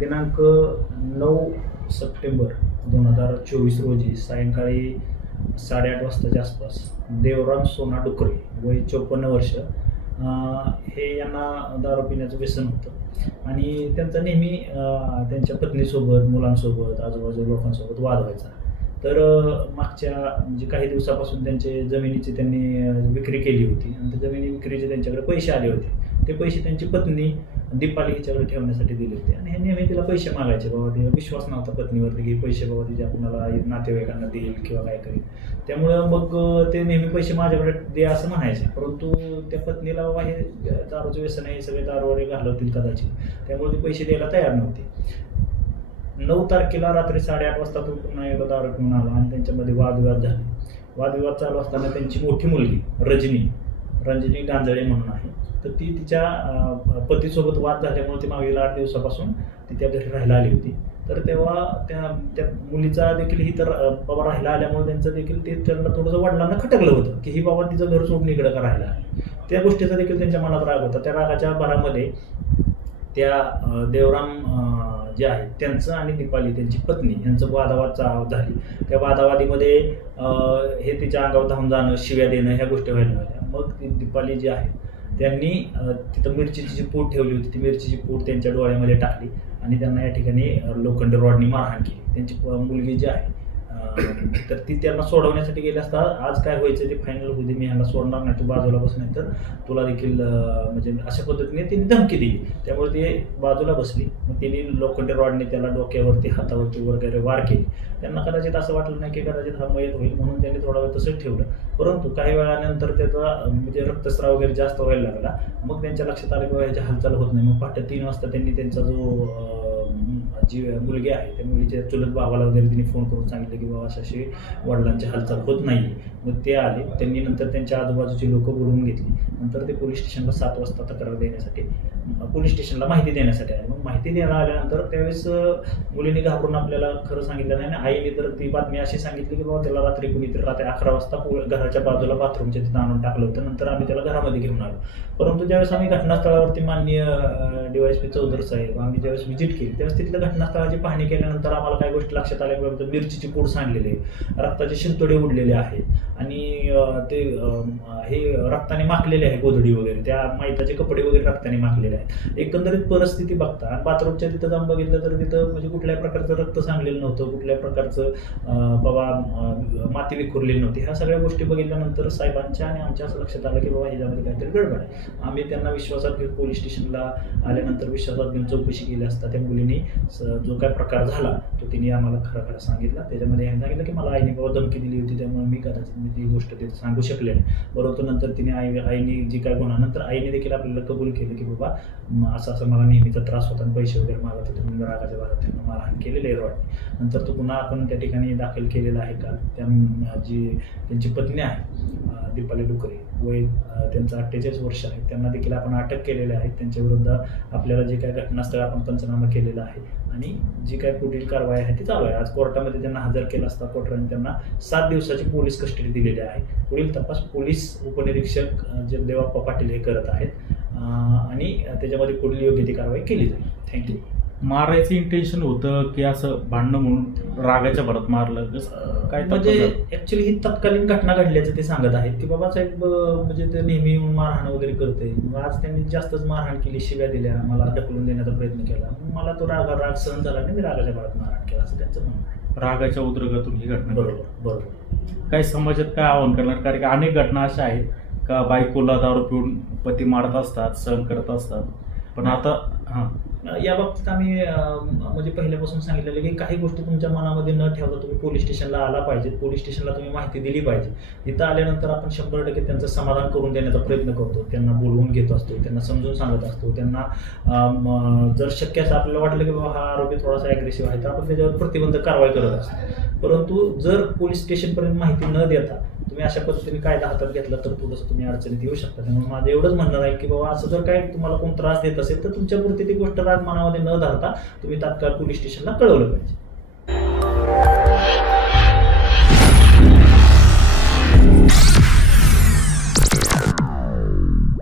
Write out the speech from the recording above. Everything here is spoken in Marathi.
दिनांक नऊ सप्टेंबर दोन हजार चोवीस रोजी सायंकाळी साडेआठ वाजताच्या आसपास देवराम सोना डुकरे वय चोपन्न वर्ष हे यांना दारू पिण्याचं व्यसन होतं. आणि त्यांचा नेहमी त्यांच्या पत्नीसोबत मुलांसोबत आजूबाजू लोकांसोबत वाद व्हायचा. तर मागच्या म्हणजे काही दिवसापासून त्यांचे जमिनीची त्यांनी विक्री केली होती आणि त्या जमिनी विक्रीचे त्यांच्याकडे पैसे आले होते. ते पैसे त्यांची पत्नी दीपाली हिच्याकडे ठेवण्यासाठी दिले होते. आणि हे नेहमी तिला पैसे मागायचे बाबा तिला विश्वास नव्हता पत्नीवरती की पैसे बाबा तिच्या कुणाला नातेवाईकांना देईल किंवा काय करेल. त्यामुळं मग ते नेहमी पैसे माझ्याकडे दे असं म्हणायचे. परंतु त्या पत्नीला बाबा हे दारूचं व्यसन आहे सगळे दारूवर घालवतील कदाचित. त्यामुळे ते पैसे द्यायला तयार नव्हते. नऊ तारखेला रात्री साडेआठ वाजता तो पुन्हा एकदा दारू घेऊन आला आणि त्यांच्यामध्ये वादविवाद झाले. वादविवाद चालू असताना त्यांची मोठी मुलगी रजनी रंजनी गांजळे म्हणून आहे. तर ती तिच्या पतीसोबत वाद झाल्यामुळे ती मागील आठ दिवसापासून ती त्या घरी राहायला आली होती. तर तेव्हा त्या त्या मुलीचा देखील ही तर बाबा राहायला आल्यामुळे त्यांचं देखील ते त्यांना थोडंसं वडिलांना खटकलं होतं की ही बाबा तिचं घर सोडून इकडं का राहायला आली? त्या गोष्टीचा देखील त्यांच्या मनात राग होता. त्या रागाच्या भरामध्ये त्या देवराम जे आहेत त्यांचं आणि दीपाली त्यांची पत्नी यांचं वादावाद झाली. त्या वादावादीमध्ये हे तिच्या अंगावर धावून जाणं शिव्या देणं ह्या गोष्टी व्हायला लागल्या. मग ती दीपाली जी आहे त्यांनी तिथं मिरचीची जी पोट ठेवली होती ती मिरचीची पोट त्यांच्या डोळ्यामध्ये टाकली आणि त्यांना या ठिकाणी लोखंड रॉडनी मारहाण केली. त्यांची मुलगी जी आहे तर ती त्यांना सोडवण्यासाठी गेली असता आज काय व्हायचं ते फायनल होऊ दे मी यांना सोडणार नाही तू बाजूला बस नाही तर तुला देखील म्हणजे अशा पद्धतीने तिने धमकी दिली. त्यामुळे ती बाजूला बसली. मग तिने लोखंडी रॉडने त्याला डोक्यावरती हातावरती वगैरे वार केली. त्यांना कदाचित असं वाटलं नाही की कदाचित हा मयत होईल म्हणून त्यांनी थोडा वेळ तसंच ठेवलं. परंतु काही वेळानंतर त्याचा म्हणजे रक्तस्राव वगैरे जास्त व्हायला लागला. मग त्यांच्या लक्षात आलं की ह्याच्या ह्याची हालचाल होत नाही. मग पहाटे तीन वाजता त्यांनी त्यांचा जो जी मुलगी आहे त्या मुलीच्या चुलत भावाला वगैरे तिने फोन करून सांगितलं की बाबा अशी असे वडिलांची हालचाल होत नाही. मग ते आले त्यांनी नंतर त्यांच्या आजूबाजूची लोकं बोलवून घेतली. नंतर ते पोलीस स्टेशनला सात वाजता तक्रार देण्यासाठी पोलीस स्टेशनला माहिती देण्यासाठी आले. मग माहिती द्यायला आल्यानंतर त्यावेळेस मुलीने घाबरून आपल्याला खरं सांगितलं नाही आणि आईने तर ती बातमी अशी सांगितली की बाबा त्याला रात्री कुणीतरी रात्री अकरा वाजता घराच्या बाजूला बाथरूमच्या तिथं आणून टाकलं होतं. नंतर आम्ही त्याला घरामध्ये घेऊन आलो. परंतु ज्यावेळेस आम्ही घटनास्थळावरती माननीय डीवायएसपी चौधरी साहेब आम्ही ज्यावेळेस व्हिजिट केली त्यावेळेस तिथल्या घटनास्थळाची पाहणी केल्यानंतर आम्हाला काही गोष्टी लक्षात आल्या की बाबा मिरचीची पूड सांडलेली आहे. रक्ताचे शिंतोडे उडलेले आहेत. आणि ते हे रक्ताने माखलेले आहे गोधडी वगैरे. त्या माहिताचे कपडे वगैरे रक्ताने माखलेले आहेत एकंदरीत परिस्थिती बघता बाथरूमच्या तिथं जाऊन बघितलं तर तिथं म्हणजे कुठल्याही प्रकारचं रक्त सांगलेलं नव्हतं कुठल्याही प्रकारचं बाबा माती विखुरलेली नव्हती. ह्या सगळ्या गोष्टी बघितल्यानंतर साहेबांच्या आणि आमच्या असं लक्षात आलं की बाबा ह्याच्यामध्ये काहीतरी गडबड आहे. आम्ही त्यांना विश्वासात घेऊन पोलीस स्टेशनला आल्यानंतर विश्वासात घेऊन चौकशी केली असता त्या मुलीने स- जो काय प्रकार झाला तो तिने आम्हाला खरं खरं सांगितला. त्याच्यामध्ये ह्यांनी सांगितलं की मला आईने बाबा धमकी दिली होती त्यामुळे मी कदाचित मी ती गोष्ट ते सांगू शकले नाही. परंतु नंतर तिने आई आईने जी काय गुन्हा नंतर आईने देखील आपल्याला कबूल केलं की बाबा असं असं मला नेहमीचा त्रास होता आणि पैसे वगैरे मागत होते. म्हणून रागाच्या भागात त्यांना मारहाण केलेलं आहे रॉडने नंतर तो गुन्हा आपण त्या ठिकाणी दाखल केलेला आहे का? त्या जी त्यांची पत्नी आहे दीपाली डुकरे. वय त्यांचं अठ्ठेचाळीस वर्ष आहे. त्यांना देखील आपण अटक केलेले आहे. त्यांच्या विरुद्ध आपल्याला जे काय घटनास्थळ आपण पंचनामा केलेला आहे. आणि जी काय पुढील कारवाई आहे ती चालू आहे. आज कोर्टामध्ये त्यांना हजर केलं असता कोर्टाने त्यांना सात दिवसाची पोलीस कस्टडी दिलेली आहे. पुढील तपास पोलीस उपनिरीक्षक जगदेवाप्पा पाटील हे करत आहेत. आणि त्याच्यामध्ये पुढील योग्य ती कारवाई केली जाईल. थँक्यू मारायचं इंटेन्शन होतं की असं भांडणं म्हणून रागाच्या भरात मारलं काय म्हणजे ऍक्च्युली ही तत्कालीन घटना घडल्याचं ते सांगत आहेत की बाबा साहेब म्हणजे ते नेहमी मारहाण वगैरे करते. आज त्यांनी जास्तच मारहाण केली शिव्या दिल्या मला ढकलून देण्याचा प्रयत्न केला. मला तो राग राग सहन झाला नाही मी रागाच्या भरात मारहाण केला असं त्यांचं म्हणणं आहे. रागाच्या उद्रेकातून ही घटना. बरोबर बरोबर. काही समाजात काय आव्हान करणार? कारण की अनेक घटना अशा आहेत का बायकोला दारू पिऊन पती मारत असतात सहन करत असतात. पण आता हां. या बाबतीत आम्ही म्हणजे पहिल्यापासून सांगितलेलं की काही गोष्टी तुमच्या मनामध्ये न ठेवता तुम्ही पोलीस स्टेशनला आला पाहिजे. पोलीस स्टेशनला तुम्ही माहिती दिली पाहिजे. इथं आल्यानंतर आपण शंभर टक्के त्यांचं समाधान करून देण्याचा प्रयत्न करतो. त्यांना बोलवून घेत असतो त्यांना समजून सांगत असतो. त्यांना जर शक्य असं आपल्याला वाटलं की बाबा हा आरोपी थोडासा ॲग्रेसिव्ह आहे तर आपण त्याच्यावर प्रतिबंधक कारवाई करत असतो. परंतु जर पोलीस स्टेशनपर्यंत माहिती न देता तुम्ही अशा पद्धतीने कायदा हातात घेतला तर थोडंसं तुम्ही अडचणीत येऊ शकता. त्यामुळे माझं एवढंच म्हणणं आहे की बाबा असं जर काय तुम्हाला कोण त्रास देत असेल तर तुमच्यापुरती ती गोष्ट अपराध मनामध्ये न धरता तुम्ही तात्काळ पोलीस स्टेशनला कळवलं पाहिजे.